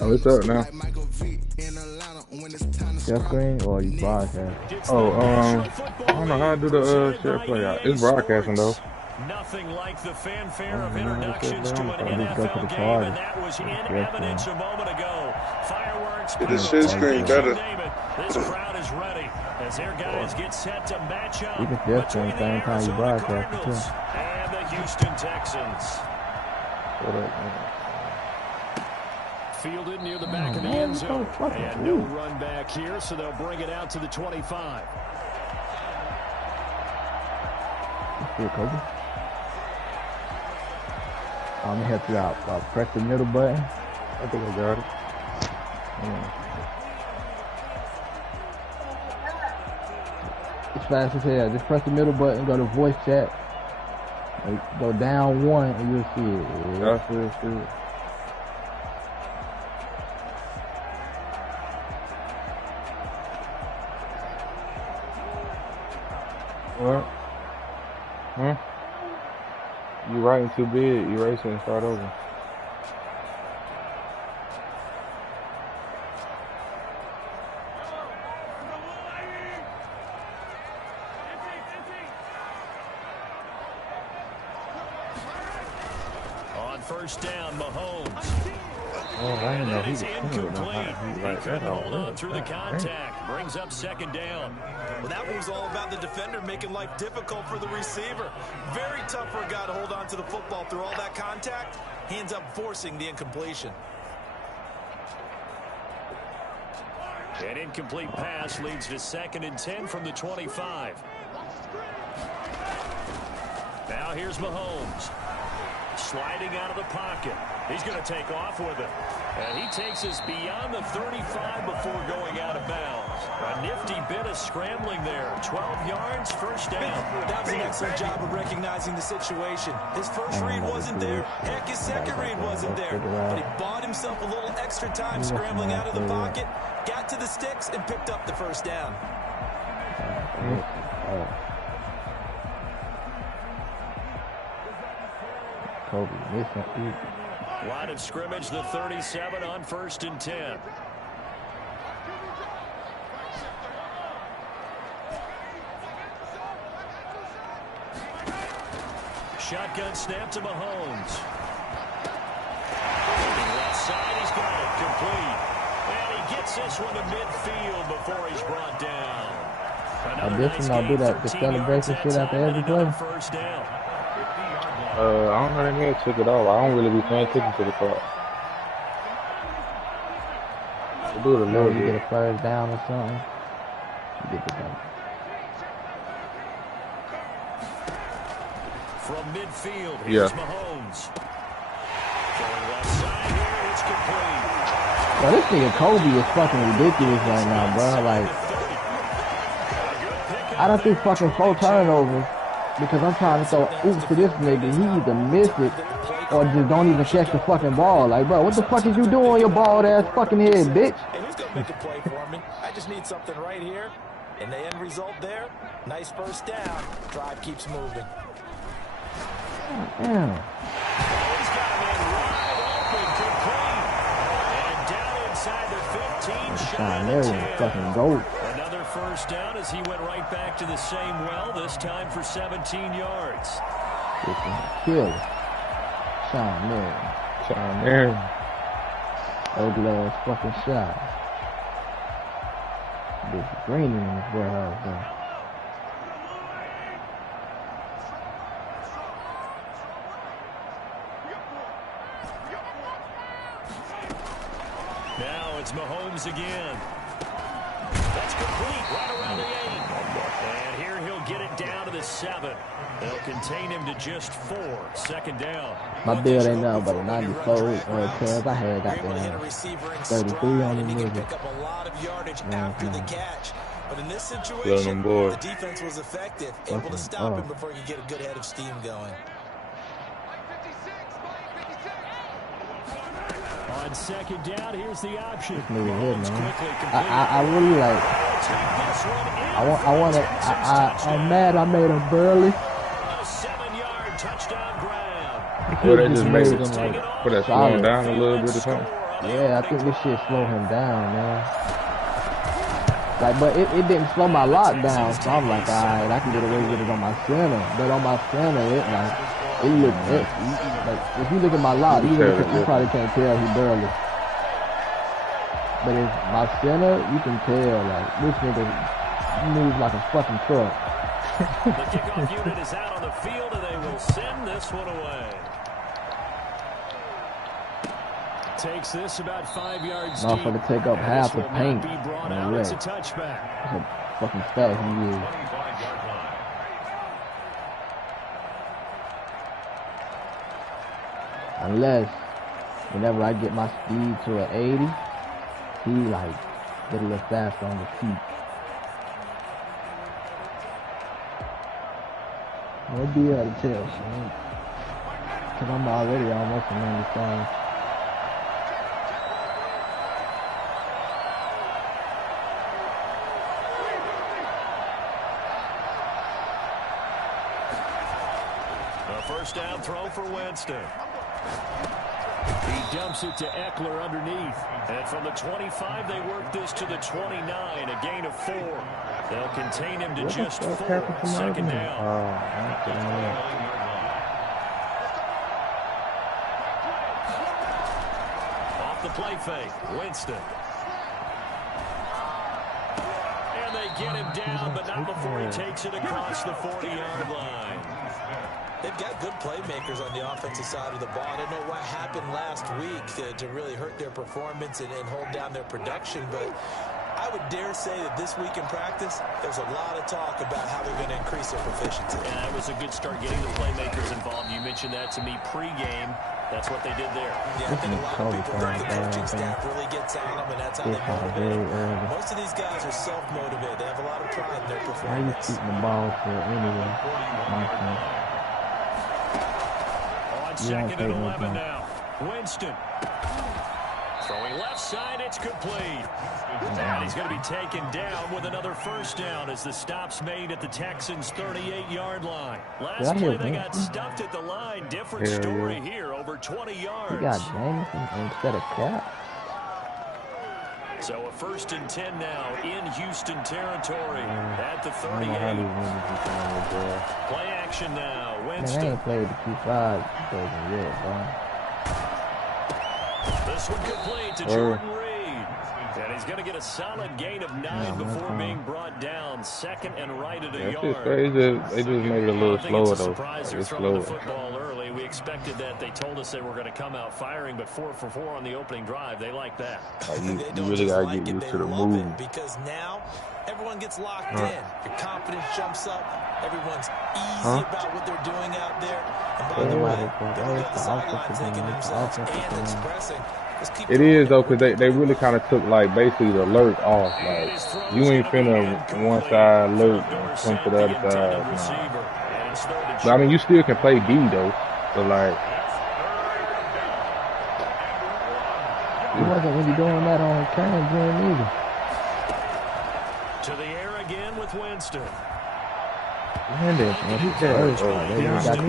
Oh, it's up now. Share screen or you broadcast? Oh, I don't know how to do the share play out. It's broadcasting though. Nothing like the I fanfare of don't know how to share introductions to down. an I just go to NFL the game, and party. that was in Share evidence screen. a moment ago. Fireworks, Yeah, the share screen pyrotechnics, you better. name it. This crowd is ready as their guys get set to match up You can share between screen the same time you Arizona broadcast it too. Cardinals and the Houston Texans. What up, man? Fielded near the back of the man, end zone. so fucking And no weird. run back here, so they'll bring it out to the 25. See it, Kobe? I'm gonna help you out. Press the middle button. I think I got it. It's fast as hell. Just press the middle button, go to voice chat. Like, go down one and you'll see it. Yeah, I see it. What? Huh? You writing too big. Erase it and start over. On first down, Mahomes. Oh, I didn't know he was It's swinging with no high. incomplete. He He like that couldn't all hold on day. through the contact. Brings up second down. Well, that one was all about the defender making life difficult for the receiver. Very tough for a guy to hold on to the football through all that contact. Hands up forcing the incompletion. An incomplete pass leads to 2nd and 10 from the 25. Now here's Mahomes. Sliding out of the pocket. He's going to take off with it. And he takes us beyond the 35 before going out of bounds. A nifty bit of scrambling there. 12 yards, first down. That was an excellent job of recognizing the situation. His first read wasn't there. Heck, his second read wasn't there. But he bought himself a little extra time scrambling out of the pocket, got to the sticks, and picked up the first down. Kobe missing. Line of scrimmage, the 37 on 1st and 10. Shotgun snap to Mahomes. Left side, he's got it. Complete. And he gets this one to midfield before he's brought down. I'll do that, the celebration shit after every play. First down. I don't know, they may have took it off. I don't really be paying attention to the clock. They do it a You know, little you get bit. a first down or something. You get the ball. From midfield, Yeah. here's Mahomes. Going left side here, it's complete. Bro, this nigga Kobe is fucking ridiculous right now, bro. Like, I done threw fucking 4 turnovers because I'm trying to throw oops to this nigga. He either miss it or just don't even catch the fucking ball. Like, bro, what the fuck is you doing on your bald ass fucking head, bitch? And who's going to make a play for me? I just need something right here. And the end result there, nice first down. Drive keeps moving. Damn. He's got him in wide open, complete. And down inside the 15, shot Sean of the Marion 10. fucking goat. Another first down as he went right back to the same well, this time for 17 yards. Kill. Sean Marion. Sean Marion. Old ass fucking shot. Bitch green in this warehouse, though. Now it's Mahomes again. That's complete right around the 8. And here he'll get it down to the 7. They'll contain him to just 4. Second down. My build ain't nothing but a 94 Cavs. I had that Able to hit a damn receiver in 33 stride, on the and he can nigga. pick up a lot of yardage after the catch. But in this Killing situation, them boys. the defense was effective, able to stop him before he could get a good head of steam going. On second down, here's the option. Nigga hit, Mahomes man. quickly complete. I really like. I'm mad I made him burly. A 7-yard touchdown grab. Well, they just made him it like put that slowing down a little bit or something. Yeah, I think this shit slow him down, man. Like, but it didn't slow my lock down, so I'm like, alright, I can get away with it on my center. But on my center, it looked, like, if you look at my lock, you probably can't tell he barely. But if my center, you can tell, like, this nigga moves like a fucking truck. The kickoff unit is out on the field, and they will send this one away. Takes this about 5 yards deep. Motherfucker take up half the paint. It's a touchback. That's a fucking fat he is. Unless, whenever I get my speed to an 80, he like get a little faster on the feet. We'll be able to tell, son. Cause I'm already almost a 95. First down throw for Winston. He dumps it to Eckler underneath. And from the 25, they work this to the 29, a gain of 4. They'll contain him to just 4. Second down. Off the play fake, Winston. And they get him down, but not before he takes it across the 40-yard line. They've got good playmakers on the offensive side of the ball. I don't know what happened last week to really hurt their performance and hold down their production, but I would dare say that this week in practice, there's a lot of talk about how they're going to increase their proficiency. And that was a good start getting the playmakers involved. You mentioned that to me pregame. That's what they did there. Yeah, I think a lot of people think the coaching staff really gets on them, and that's how they motivate. Most of these guys are self-motivated. They have a lot of pride in their performance. Why are you shooting the ball for anyway? Second and 11 now. Winston. Throwing left side, it's complete. And he's going to be taken down with another first down as the stop's made at the Texans' 38-yard line. Last play, they got stuffed at the line. Different story here, over 20 yards. You got Jameson instead of Cap. So a 1st and 10 now in Houston territory at the 38. Play action now. Winston. Man, I ain't played the Q5 yet, bro. This one complete to Jordan Reed. And he's going to get a solid gain of 9 before being brought down. Second and right at a yard. They just made it a little slower, though. It's slower. The football early. We expected that. They told us they were going to come out firing, but 4 for 4 on the opening drive. They like that. You really got to get used to the move. Because now everyone gets locked in. Your confidence jumps up. Everyone's easy about what they're doing out there. And by the way, they're on the sidelines thinking themselves and expressing. It is, though, because they really kind of took, like, basically the lurk off. Like, you ain't finna one side lurk and come to the other side. Nah. But, I mean, you still can play D, though. So, like... He wasn't really doing that on Karen Jim either. To the air again with Winston. Landon, man, he's they got stuck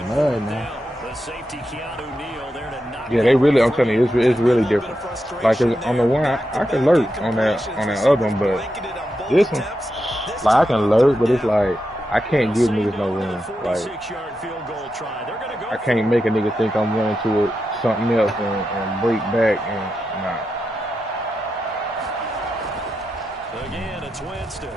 in mud now. The safety Keanu Neal there to knock. Yeah, they really, I'm telling you, it's really different. Like, on the one, I can lurk on that other one, but this one, like, I can lurk, but it's like, I can't give niggas no room. Like, I can't make a nigga think I'm running to something else and break back and nah. Again, it's Winston.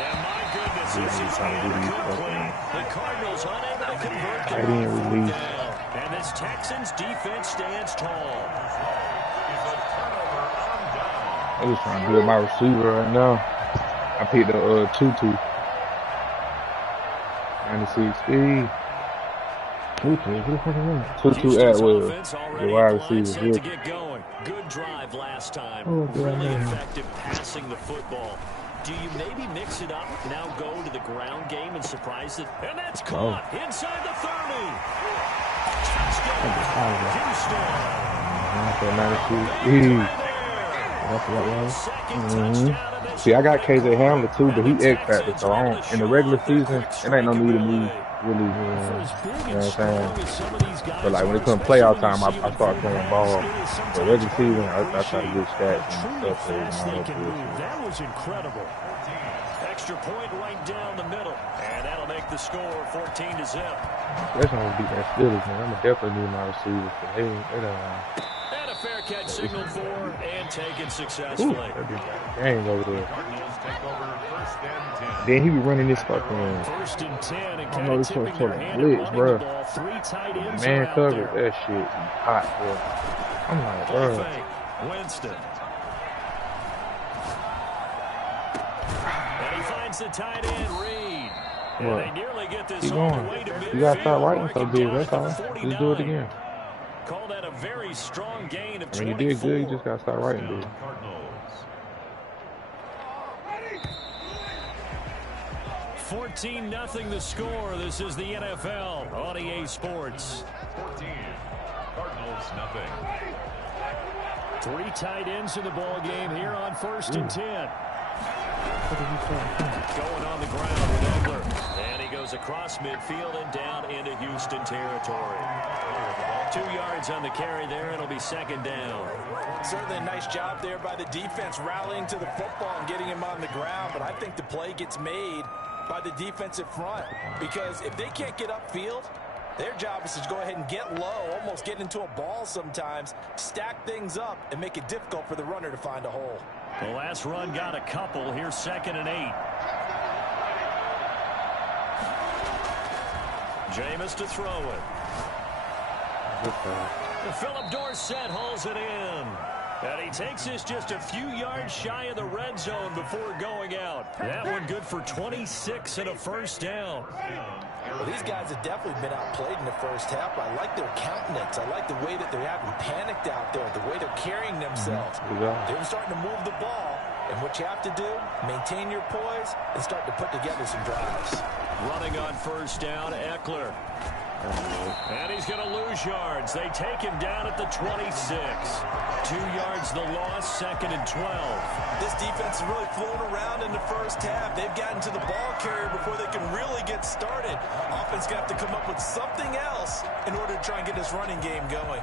And my goodness, this is incomplete. The Cardinals unable to convert the release. And this Texans defense stands tall. I'm just trying to build my receiver right now. I picked the Tutu. 96 speed. Tutu Atwell, the wide receiver. Good drive last time. Really effective passing the football. Do you maybe mix it up, now go to the ground game and surprise it? And that's caught inside the 30. See, I got KJ Hamler too, but he X factor, so in the regular season, it ain't no need to move. really, For as big you know and what I'm strong saying? as some of these guys But like when it are, comes especially playoff when you time, see I them start play playing games, ball. it is But sometimes regular hard season, to I try to appreciate get how stats and truly stuff and fast all they that can move. bullshit. That was incredible. Extra point right down the middle, and that'll make the score 14-0. That's gonna beat that Steelers, man. I'm gonna definitely need my receivers. They don't. And a fair catch signaled for and taken Ooh, successfully. that dude got a gang over there. Cardinals take over first and 10. Then he be running this fucking. First and 10, and I don't kind know, of this sort tipping their of hand at blitz, running the bro. ball. Three tight ends are Man out coverage, there. that shit be hot, bro. I'm like, Play bro. fake. Winston. And he finds the tight end, Reed. And What? they nearly get this Keep all the going. way to midfield. You gotta start writing so Marking big, down that's at all. the Just do it 49. again. Call that a very strong gain of I mean, you did 24. good, you just gotta start writing big. Cardinals. 14-0 the score. This is the NFL on EA Sports. 14. Cardinals, nothing. Three tight ends in the ball game here on first and 10. Going on the ground with Eckler. And he goes across midfield and down into Houston territory. 2 yards on the carry there. It'll be second down. Certainly a nice job there by the defense rallying to the football and getting him on the ground. But I think the play gets made by the defensive front. Because if they can't get upfield, their job is to go ahead and get low, almost get into a ball sometimes, stack things up, and make it difficult for the runner to find a hole. The last run got a couple. Here's second and 8. Jameis to throw it. And Philip Dorsett hauls it in. And he takes this just a few yards shy of the red zone before going out. That one good for 26 and a first down. Well, these guys have definitely been outplayed in the first half. I like their countenance. I like the way that they're having panicked out there, the way they're carrying themselves. They're starting to move the ball. And what you have to do, maintain your poise and start to put together some drives. Running on first down, Eckler. And he's going to lose yards. They take him down at the 26. 2 yards the loss, second and 12. This defense is really flown around in the first half. They've gotten to the ball carrier before they can really get started. Offense going to have to come up with something else in order to try and get this running game going.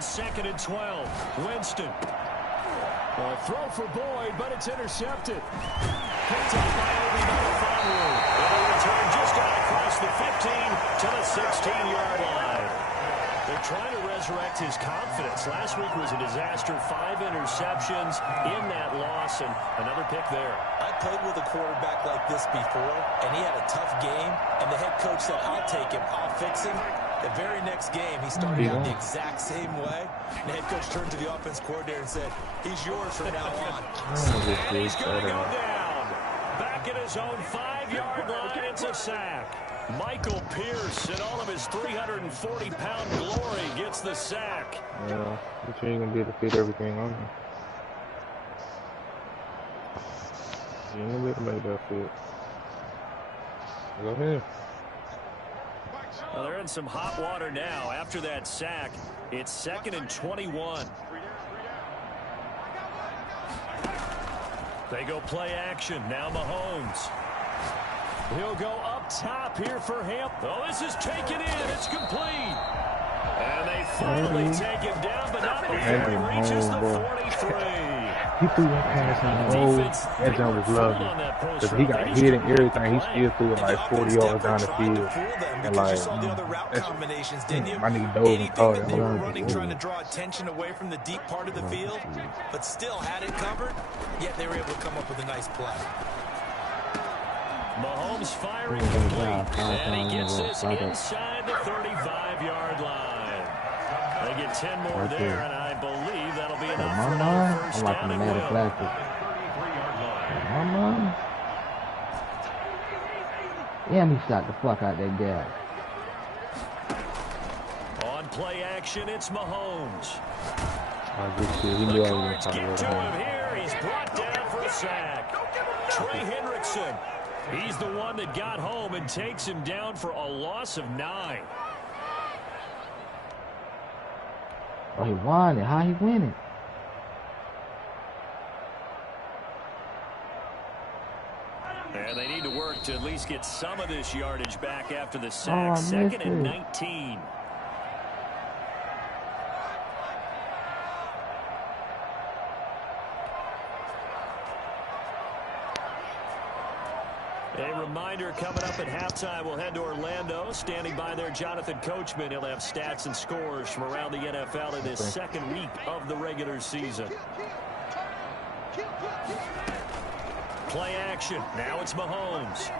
Second and 12. Winston. A throw for Boyd, but it's intercepted. Picked up by Obi Melifonwu. And a return just got across the 15 to the 16-yard line. They're trying to resurrect his confidence. Last week was a disaster. 5 interceptions in that loss, and another pick there. I played with a quarterback like this before, and he had a tough game, and the head coach said, I'll take him, I'll fix him. The very next game, he started out the exact same way. And the head coach turned to the offense coordinator and said, he's yours from now on. And he's going to go down. Back at his own 5-yard line, it's a sack. Michael Pierce, in all of his 340-pound glory, gets the sack. Yeah, but you ain't gonna be able to fit everything on there. You ain't gonna be able to make that fit. Go ahead. Well, they're in some hot water now. After that sack, it's second and 21. They go play action. Now Mahomes. He'll go up top here for him. Oh, this is taken in. It's complete. And they finally take him down, but not before he reaches the 43. He threw that pass on the road. That jump was lovely. Because he got hit and everything. He still threw it like 40 yards down the field. And like, that's, my nigga dove and caught it. They were running, trying to draw attention away from the deep part of the field, but still had it covered, yet they were able to come up with a nice play. Mahomes firing complete, and he gets this inside the 35-yard line. They get 10 more there, and I believe that'll be enough for another first down and will. And he shot the fuck out that guy. On play action, it's Mahomes. The Cards get to him here. He's brought down for a sack. Trey Hendrickson He's the one that got home and takes him down for a loss of 9. Oh, he won it. How he win it? And they need to work to at least get some of this yardage back after the sack. 2nd and 19. A reminder coming up at halftime, we'll head to Orlando. Standing by there, Jonathan Coachman. He'll have stats and scores from around the NFL in this second week of the regular season. Play action. Now it's Mahomes.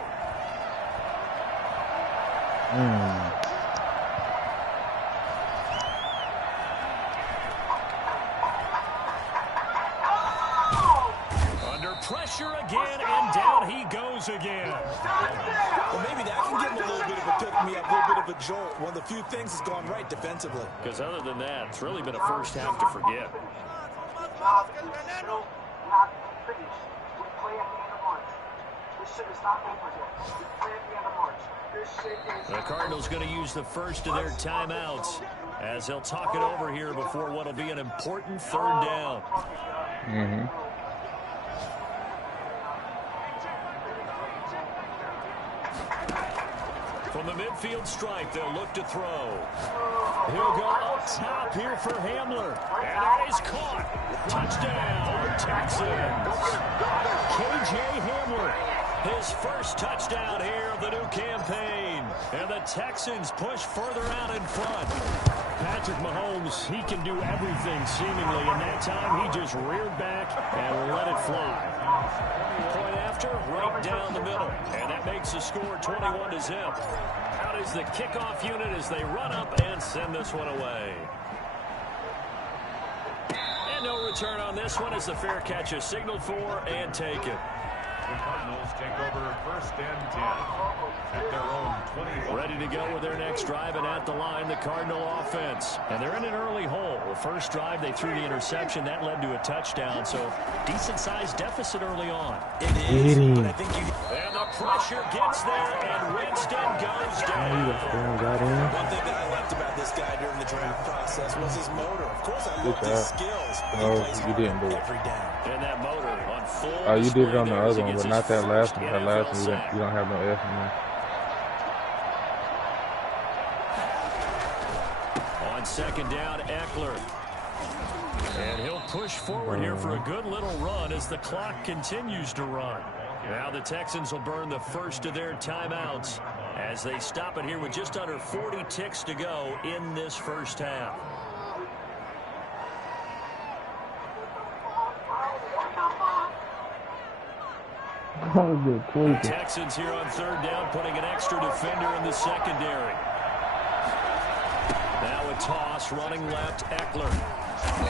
Under pressure again, and down he goes again. Well, maybe that can give him a little bit of a pick-me-up, a little bit of a jolt. One of the few things that's gone right defensively. Because other than that, it's really been a first half to forget. The Cardinals going to use the first of their timeouts as he'll talk it over here before what will be an important 3rd down. From the midfield stripe, they'll look to throw. He'll go up top here for Hamler. And that is caught. Touchdown, Texans. KJ Hamler, his first touchdown here of the new campaign. And the Texans push further out in front. Patrick Mahomes, he can do everything seemingly. And that time, he just reared back and let it fly. Point after, right down the middle. And that makes the score 21-0. Out is the kickoff unit as they run up and send this one away. And no return on this one as the fair catch is signaled for and taken. The Cardinals take over 1st and 10 at their own 21. Ready to go with their next drive, and at the line, the Cardinal offense. And they're in an early hole. The first drive, they threw the interception. That led to a touchdown, so decent-sized deficit early on. It is, but I think and the pressure gets there, and Winston goes down. One thing that I liked about this guy during the draft process was his motor. Of course, I loved his skills, but he plays you didn't do it. every down. And that motor on full. Oh, you did it on the display other one, but not that last one. That last one, sack. you don't have no F in there. On 2nd down, Eckler. And he'll push forward here for a good little run as the clock continues to run. Now the Texans will burn the first of their timeouts as they stop it here with just under 40 ticks to go in this first half. The Texans here on 3rd down, putting an extra defender in the secondary. Now a toss, running left, Eckler.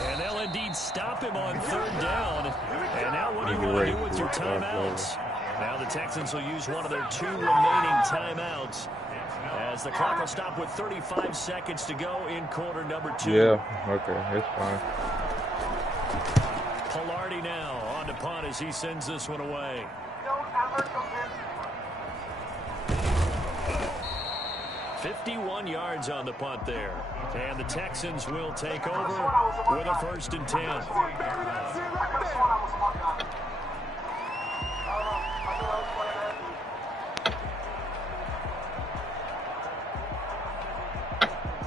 And they'll indeed stop him on 3rd down. And now what are you going to do with your timeouts? Now the Texans will use one of their 2 remaining timeouts as the clock will stop with 35 seconds to go in quarter number 2. Yeah, okay, it's fine. Pilardi now on to punt as he sends this one away. 51 yards on the punt there. And the Texans will take over with a 1st and 10.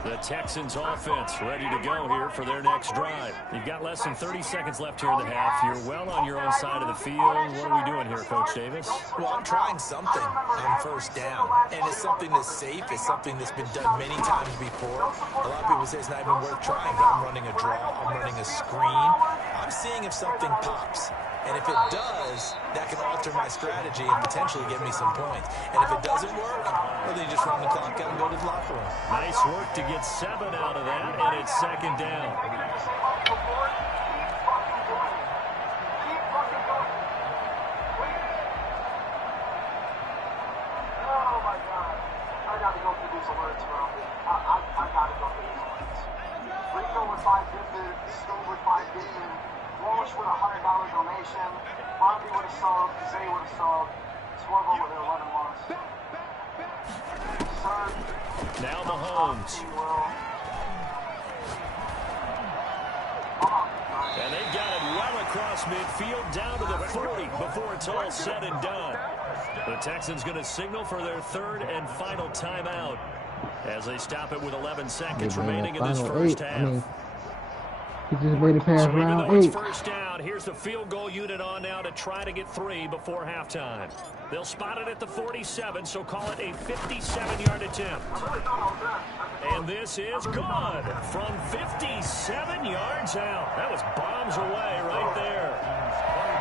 The Texans offense ready to go here for their next drive. You've got less than 30 seconds left here in the half. You're well on your own side of the field. What are we doing here, Coach Davis? Well, I'm trying something on 1st down. And it's something that's safe. It's something that's been done many times before. A lot of people say it's not even worth trying, but I'm running a draw. I'm running a screen. I'm seeing if something pops. And if it does, that can alter my strategy and potentially get me some points. And if it doesn't work, well, then you just run the clock out and go to the locker room. Nice work to get 7 out of that, and it's 2nd down. Walsh with a $100 donation. Bobby with a sub. Zay with a sub. Now Mahomes. And they got it well across midfield down to the 40 before it's all said and done. The Texans going to signal for their third and final timeout as they stop it with 11 seconds remaining in this first half. He just made it past round 8. It's first down, here's the field goal unit on now to try to get 3 before halftime. They'll spot it at the 47, so call it a 57-yard attempt. And this is good from 57 yards out. That was bombs away right there.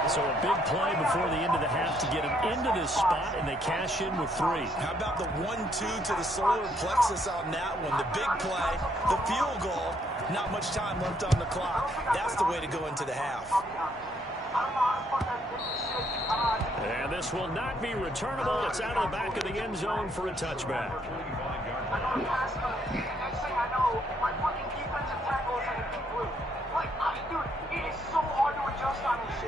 So a big play before the end of the half to get him into this spot, and they cash in with 3. How about the 1-2 to the solar plexus on that one? The big play, the field goal, not much time left on the clock. That's the way to go into the half. And this will not be returnable. It's out of the back of the end zone for a touchback.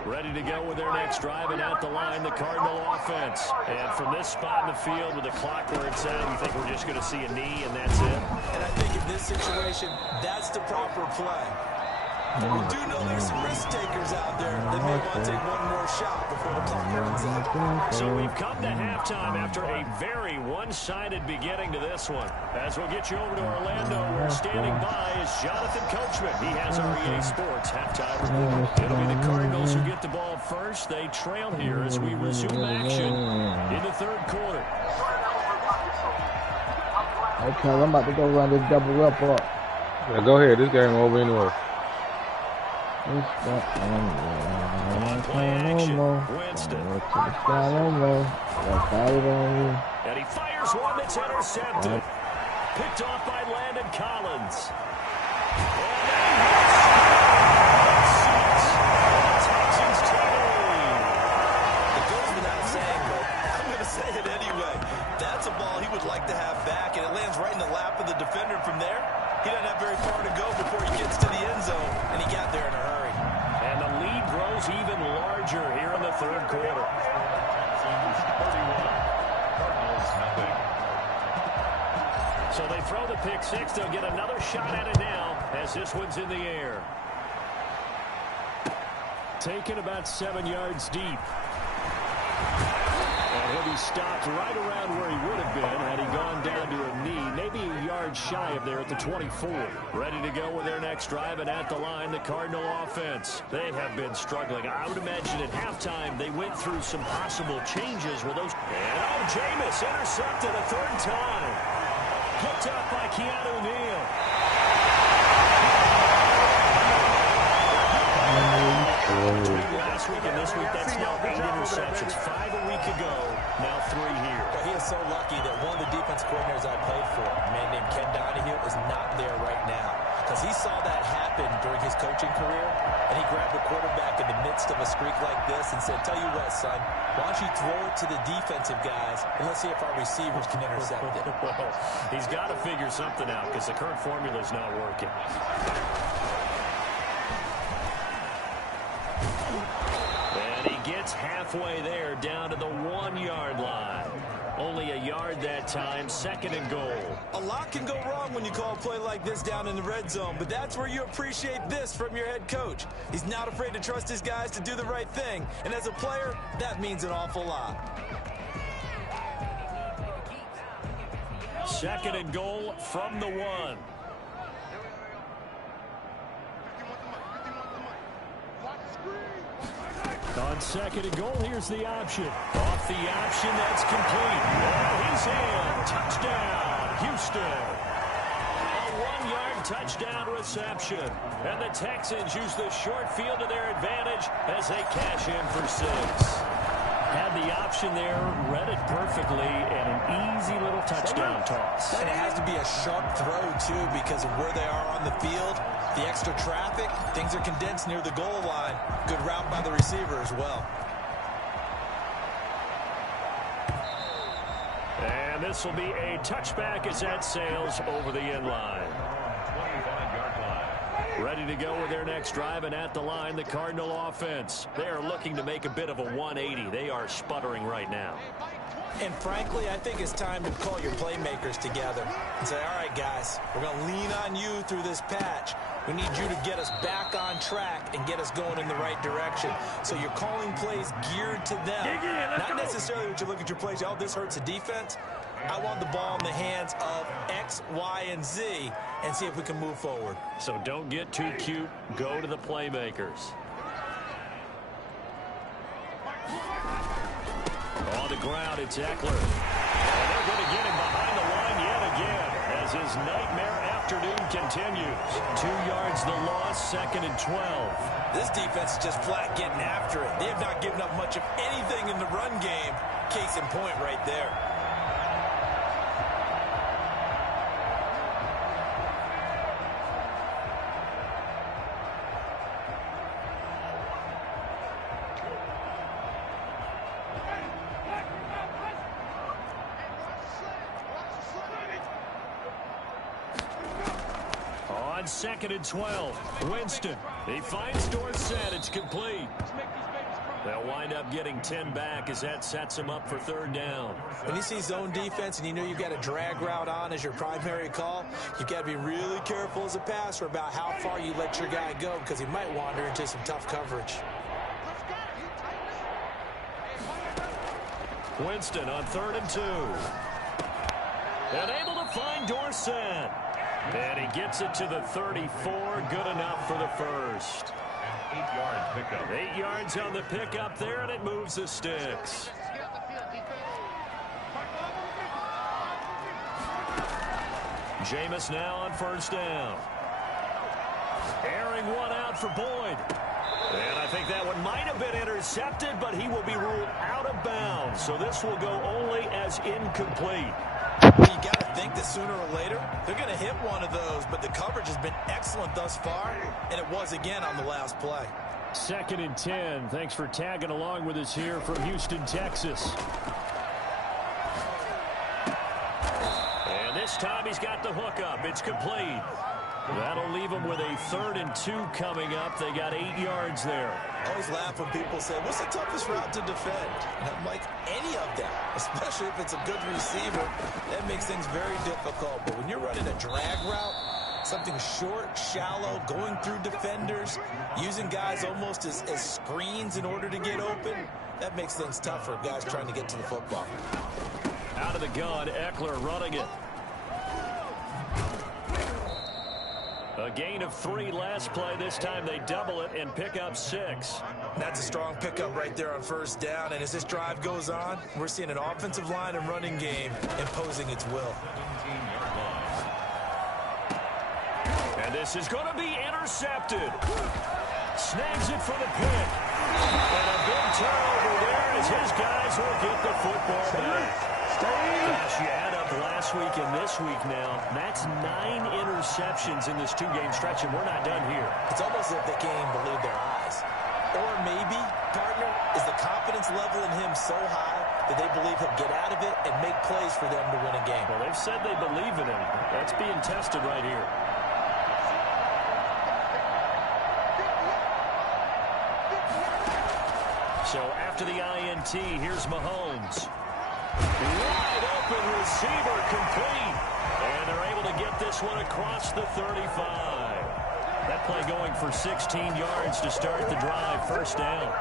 Ready to go with their next drive, and out the line, the Cardinal offense. And from this spot in the field with the clock where it's at, you think we're just going to see a knee and that's it? And I think in this situation, that's the proper play. But we do know there's some risk takers out there that may want to take one more shot before the clock runs out. So we've come to halftime after a very one-sided beginning to this one. As we'll get you over to Orlando, where standing by is Jonathan Coachman. He has our EA Sports halftime report. It'll be the Cardinals who get the ball first. They trail here as we resume action in the third quarter. Okay, I'm about to go run this double up. Yeah, go ahead. This game over anyway. Play action. Winston. And he fires one that's intercepted. Picked off by Landon Collins. Texans take a lead. It goes without saying, but I'm going to say it anyway. That's a ball he would like to have back, and it lands right in the lap of the defender from there. He doesn't have very far to go before he gets to the end zone, and he got there in a hurry. And the lead grows even larger here in the third quarter. So they throw the pick six. They'll get another shot at it now as this one's in the air. Taken about 7 yards deep. And he'll be stopped right around where he would have been had he gone down to a knee, maybe a yard shy of there at the 24. Ready to go with their next drive, and at the line, the Cardinal offense. They have been struggling. I would imagine at halftime they went through some possible changes with those. And Jameis intercepted a third time. Picked up by Keanu Neal. Last week and this week, that's now 8 interceptions. 5 a week ago, now 3 here. He is so lucky that one of the defense coordinators I played for, a man named Ken Donahue, is not there right now. Because he saw that happen during his coaching career, and he grabbed the quarterback in the midst of a streak like this and said, tell you what, son, why don't you throw it to the defensive guys, and let's see if our receivers can intercept it. Well, he's got to figure something out because the current formula is not working. And he gets halfway there, down to the 1 yard line. Only a yard that time, 2nd and goal. A lot can go wrong when you call a play like this down in the red zone, but that's where you appreciate this from your head coach. He's not afraid to trust his guys to do the right thing, and as a player, that means an awful lot. 2nd and goal from the 1. On 2nd and goal, here's the option. Off the option, that's complete. Oh, he's in. Touchdown, Houston. A 1-yard touchdown reception. And the Texans use the short field to their advantage as they cash in for 6. Had the option there, read it perfectly, and an easy little touchdown toss. And it has to be a sharp throw, too, because of where they are on the field. The extra traffic, things are condensed near the goal line. Good route by the receiver as well. And this will be a touchback as that sails over the end line. Ready to go with their next drive, and at the line, the Cardinal offense. They are looking to make a bit of a 180. They are sputtering right now. And frankly, I think it's time to call your playmakers together and say, all right, guys, we're going to lean on you through this patch. We need you to get us back on track and get us going in the right direction. So you're calling plays geared to them. Not necessarily what you look at your plays, oh, this hurts the defense. I want the ball in the hands of X, Y, and Z and see if we can move forward. So don't get too cute. Go to the playmakers. On the ground, it's Eckler. And they're going to get him behind the line yet again as his nightmare afternoon continues. 2 yards the loss, 2nd and 12. This defense is just flat getting after it. They have not given up much of anything in the run game. Case in point right there. On 2nd and 12, Winston. He finds Dorsett. It's complete. They'll wind up getting 10 back as that sets them up for 3rd down. When you see zone defense and you know you've got a drag route on as your primary call, you've got to be really careful as a passer about how far you let your guy go because he might wander into some tough coverage. Winston on 3rd and 2. And able to find Dorsett. And he gets it to the 34. Good enough for the first. 8 yards pickup. 8 yards on the pickup there, and it moves the sticks. Jameis now on 1st down. Airing one out for Boyd. And I think that one might have been intercepted, but he will be ruled out of bounds. So this will go only as incomplete. Well, you got to think that sooner or later they're going to hit one of those, but the coverage has been excellent thus far, and it was again on the last play. 2nd and 10. Thanks for tagging along with us here from Houston, Texas. And this time he's got the hook up. It's complete. That'll leave them with a 3rd and 2 coming up. They got 8 yards there. I always laugh when people say, what's the toughest route to defend? And I'm like, any of them, especially if it's a good receiver. That makes things very difficult. But when you're running a drag route, something short, shallow, going through defenders, using guys almost as screens in order to get open, that makes things tough for guys trying to get to the football. Out of the gun, Eckler running it. A gain of 3 last play. This time they double it and pick up 6. That's a strong pickup right there on 1st down. And as this drive goes on, we're seeing an offensive line and running game imposing its will. And this is going to be intercepted. Snags it for the pick. And a big turnover there as his guys will get the football back. Gosh, you add up last week and this week now. That's 9 interceptions in this 2-game stretch, and we're not done here. It's almost as if they can't even believe their eyes. Or maybe, partner, is the confidence level in him so high that they believe he'll get out of it and make plays for them to win a game. Well, they've said they believe in him. That's being tested right here. So after the INT, here's Mahomes. Wide open receiver complete. And they're able to get this one across the 35. That play going for 16 yards to start the drive. 1st down.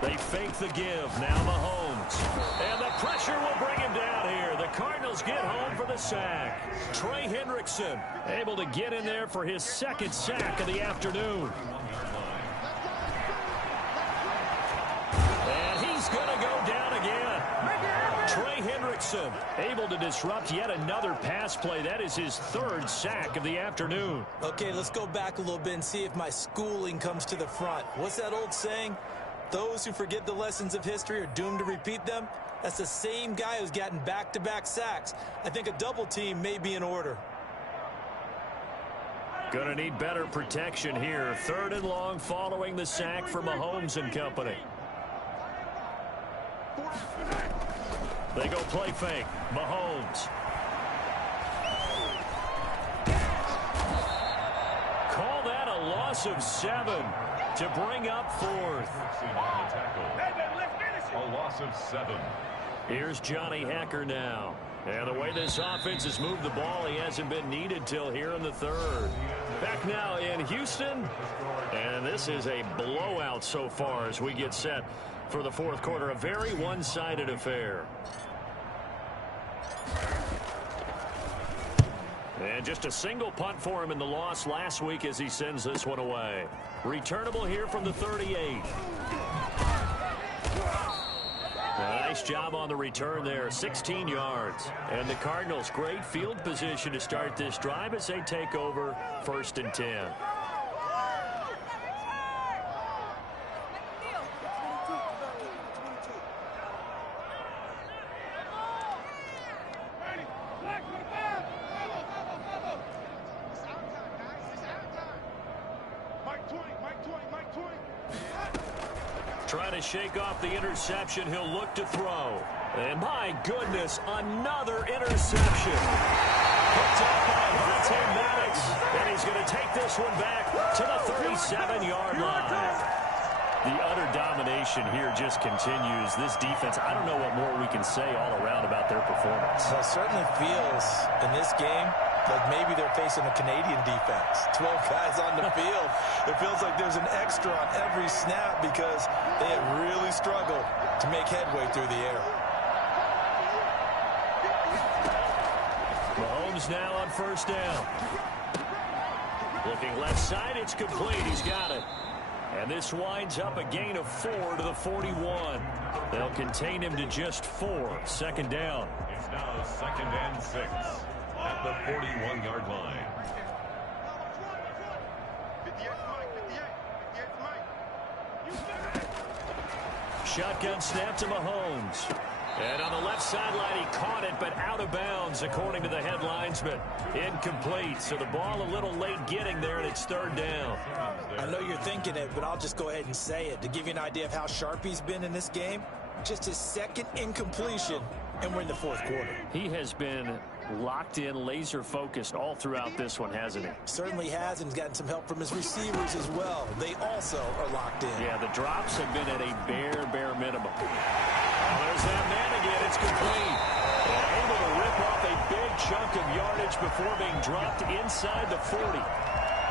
They fake the give. Now Mahomes. And the pressure will bring him down here. The Cardinals get home for the sack. Trey Hendrickson able to get in there for his 2nd sack of the afternoon. And he's going to go down again. Trey Hendrickson able to disrupt yet another pass play. That is his 3rd sack of the afternoon. Okay, let's go back a little bit and see if my schooling comes to the front. What's that old saying? Those who forget the lessons of history are doomed to repeat them. That's the same guy who's gotten back-to-back sacks. I think a double team may be in order. Going to need better protection here. 3rd and long following the sack for Mahomes and company. They go play fake. Mahomes. Call that a loss of 7 to bring up 4th. A loss of 7. Here's Johnny Hekker now. And the way this offense has moved the ball, he hasn't been needed till here in the 3rd. Back now in Houston. And this is a blowout so far as we get set for the 4th quarter. A very one-sided affair. And just a single punt for him in the loss last week as he sends this one away. Returnable here from the 38. Nice job on the return there, 16 yards. And the Cardinals, great field position to start this drive as they take over 1st and 10. Trying to shake off the interception. He'll look to throw. And my goodness, another interception. Picked up by Vontae Maddox. And he's going to take this one back to the 37-yard line. The utter domination here just continues. This defense, I don't know what more we can say all around about their performance. Well, it certainly feels in this game like maybe they're facing a Canadian defense. 12 guys on the field. It feels like there's an extra on every snap because they have really struggled to make headway through the air. Mahomes now on 1st down. Looking left side, it's complete. He's got it. And this winds up a gain of 4 to the 41. They'll contain him to just 4. 2nd down. It's now 2nd and 6 at the 41-yard line. Shotgun snap to Mahomes. And on the left sideline, he caught it, but out of bounds, according to the head linesman. Incomplete, so the ball a little late getting there, and it's 3rd down. I know you're thinking it, but I'll just go ahead and say it. To give you an idea of how sharp he's been in this game, just his 2nd incompletion, and we're in the 4th quarter. He has been locked in, laser focused all throughout this one, hasn't he? Certainly has, and he's gotten some help from his receivers as well. They also are locked in. Yeah, the drops have been at a bare minimum. There's that man again. It's complete. Able to rip off a big chunk of yardage before being dropped inside the 40.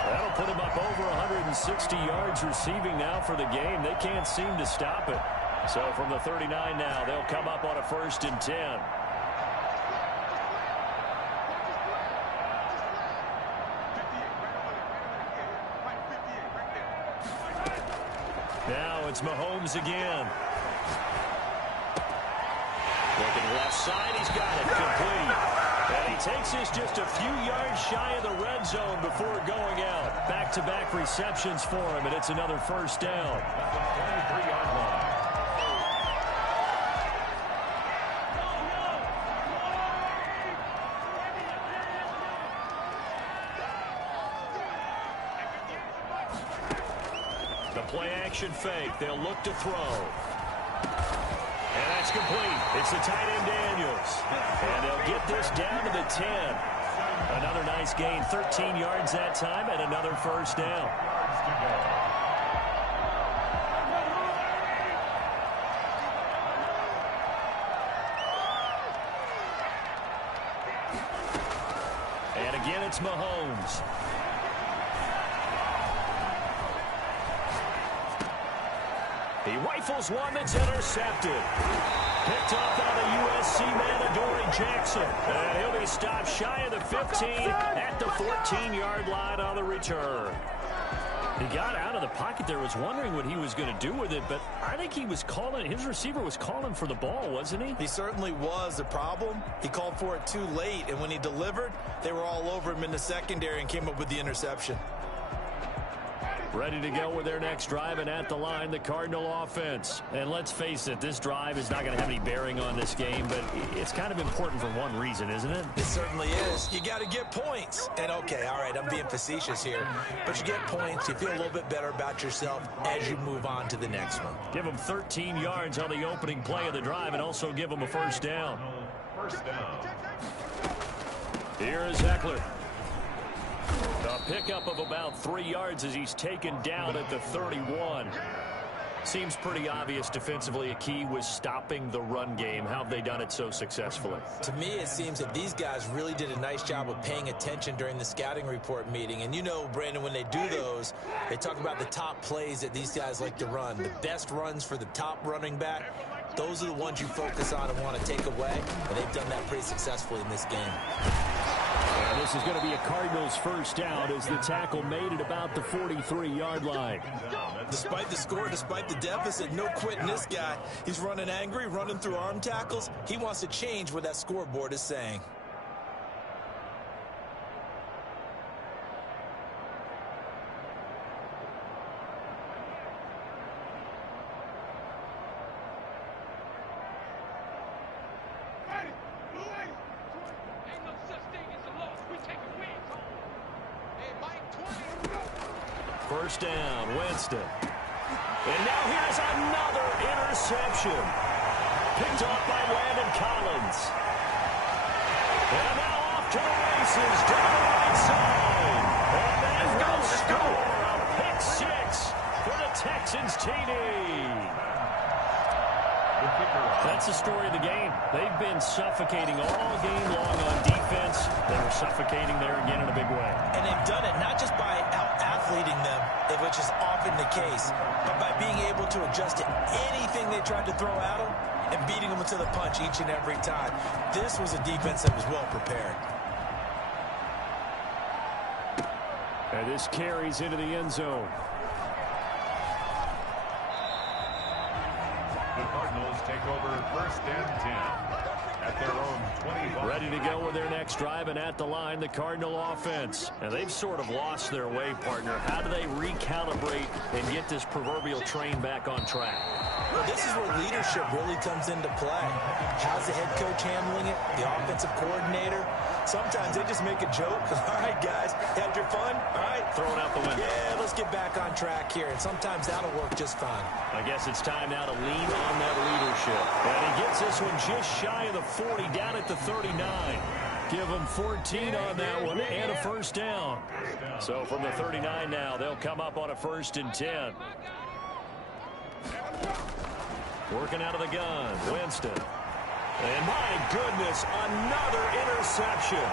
That'll put him up over 160 yards receiving now for the game. They can't seem to stop it. So from the 39 now, they'll come up on a 1st and 10. Now it's Mahomes again. Looking left side, he's got it complete. And he takes this just a few yards shy of the red zone before going out. Back-to-back receptions for him, and it's another 1st down. 23-yard line. The play-action fake. They'll look to throw. And that's complete. It's the tight end Daniels. And they'll get this down to the 10. Another nice gain, 13 yards that time, and another 1st down. And again, it's Mahomes. He rifles one that's intercepted. Picked off by the USC man, Adoree Jackson. And he'll be stopped shy of the 15 at the 14-yard line on the return. He got out of the pocket there, was wondering what he was going to do with it, but I think he was calling, his receiver was calling for the ball, wasn't he? He certainly was. The problem, he called for it too late, and when he delivered, they were all over him in the secondary and came up with the interception. Ready to go with their next drive, and at the line, the Cardinal offense. And let's face it, this drive is not going to have any bearing on this game, but it's kind of important for one reason, isn't it? It certainly is. You got to get points. And okay, all right, I'm being facetious here, but you get points, you feel a little bit better about yourself as you move on to the next one. Give them 13 yards on the opening play of the drive and also give them a first down. First down. Here is Ekeler. A pickup of about 3 yards as he's taken down at the 31. Seems pretty obvious defensively a key was stopping the run game. How have they done it so successfully? To me, it seems that these guys really did a nice job of paying attention during the scouting report meeting. And you know, Brandon, when they do those, they talk about the top plays that these guys like to run. The best runs for the top running back. Those are the ones you focus on and want to take away. And they've done that pretty successfully in this game. And this is going to be a Cardinals first down as the tackle made at about the 43-yard line. Despite the score, despite the deficit, no quitting this guy. He's running angry, running through arm tackles. He wants to change what that scoreboard is saying. First down, Winston. And now here's another interception. Picked off by Landon Collins. And now off to the races down the right side. And there's no score. A pick six for the Texans TD. That's the story of the game. They've been suffocating all game long on defense. They were suffocating there again in a big way. And they've done it not just by out-athleting them, which is often the case, but by being able to adjust to anything they tried to throw at them and beating them to the punch each and every time. This was a defense that was well prepared. And this carries into the end zone. The Cardinals take over first and 10 at their own 25. Ready to go with their next drive, and at the line, the Cardinal offense. And they've sort of lost their way, partner. How do they recalibrate and get this proverbial train back on track? Well, this is where leadership really comes into play. How's the head coach handling it? The offensive coordinator? Sometimes they just make a joke. All right, guys, had your fun? All right. Throw it out the window. Yeah, let's get back on track here. And sometimes that'll work just fine. I guess it's time now to lean on that leadership. And he gets this one just shy of the 40, down at the 39. Give them 14 on that one and a first down. So from the 39 now, they'll come up on a 1st and 10. Working out of the gun, Winston. And my goodness, another interception.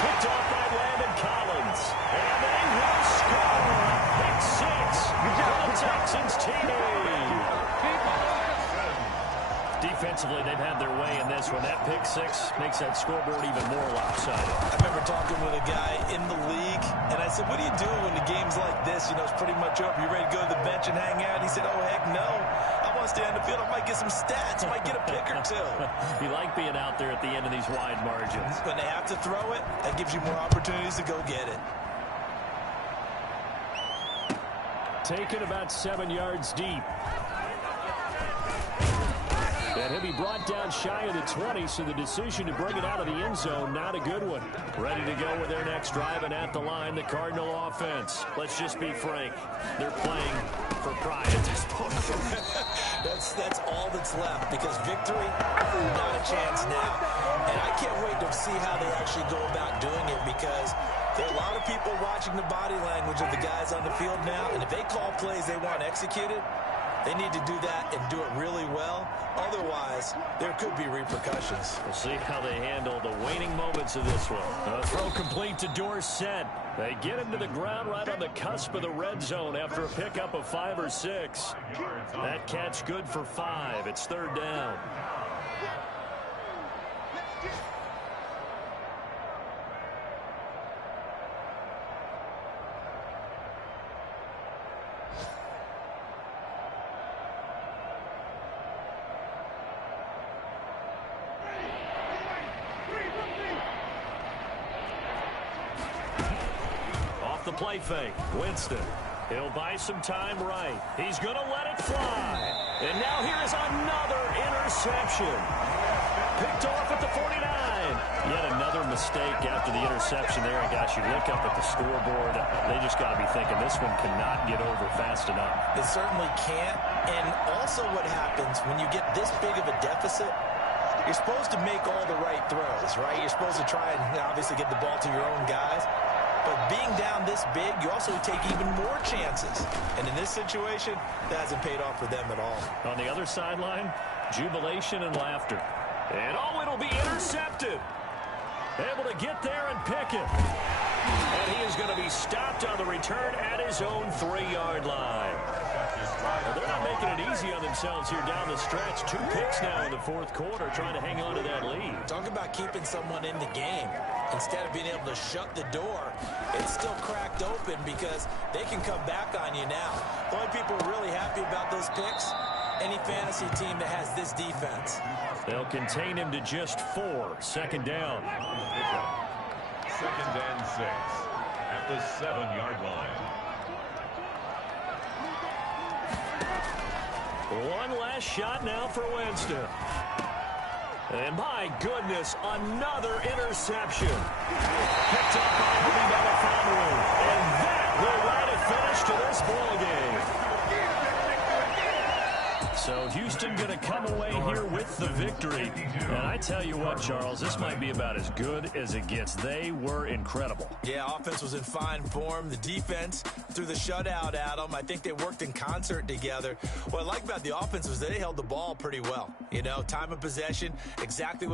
Picked off by Landon Collins. And they will score. Pick six. For the Texans TD. Defensively, they've had their way in this one. That pick six makes that scoreboard even more lopsided. I remember talking with a guy in the league, and I said, what do you do when the game's like this? You know, it's pretty much over. You ready to go to the bench and hang out? He said, oh, heck no. I want to stay on the field. I might get some stats. I might get a pick or two. You like being out there at the end of these wide margins. When they have to throw it, that gives you more opportunities to go get it. Taken about 7 yards deep. And he'll be brought down shy of the 20, so the decision to bring it out of the end zone, not a good one. Ready to go with their next drive, and at the line, the Cardinal offense. Let's just be frank. They're playing for pride at this point. That's all that's left, because victory, not a chance now. And I can't wait to see how they actually go about doing it, because there are a lot of people watching the body language of the guys on the field now, and if they call plays they want executed, they need to do that and do it really well. Otherwise, there could be repercussions. We'll see how they handle the waning moments of this one. A throw complete to Dorsett. They get him to the ground right on the cusp of the red zone after a pickup of 5 or 6. That catch good for 5. It's 3rd down. The play fake. Winston. He'll buy some time right. He's going to let it fly. And now here is another interception. Picked off at the 49. Yet another mistake after the interception there. And gosh, you look up at the scoreboard, they just got to be thinking this one cannot get over fast enough. It certainly can't. And also what happens when you get this big of a deficit, you're supposed to make all the right throws, right? You're supposed to try and obviously get the ball to your own guys. But being down this big, you also take even more chances. And in this situation, that hasn't paid off for them at all. On the other sideline, jubilation and laughter. And oh, it'll be intercepted. Able to get there and pick it. And he is going to be stopped on the return at his own 3-yard line. Well, they're not making it easy on themselves here down the stretch. 2 picks now in the fourth quarter, trying to hang on to that lead. Talk about keeping someone in the game. Instead of being able to shut the door, it's still cracked open because they can come back on you now. The only people really happy about those picks, any fantasy team that has this defense. They'll contain him to just 4. Second down. 2nd and 6 at the 7-yard line. One last shot now for Winston. And my goodness, another interception. Picked up by Rudy Melifonwu. And that will write a finish to this ballgame. So Houston going to come away here with the victory. And I tell you what, Charles, this might be about as good as it gets. They were incredible. Yeah, offense was in fine form. The defense threw the shutout at them. I think they worked in concert together. What I like about the offense was they held the ball pretty well. You know, time of possession, exactly what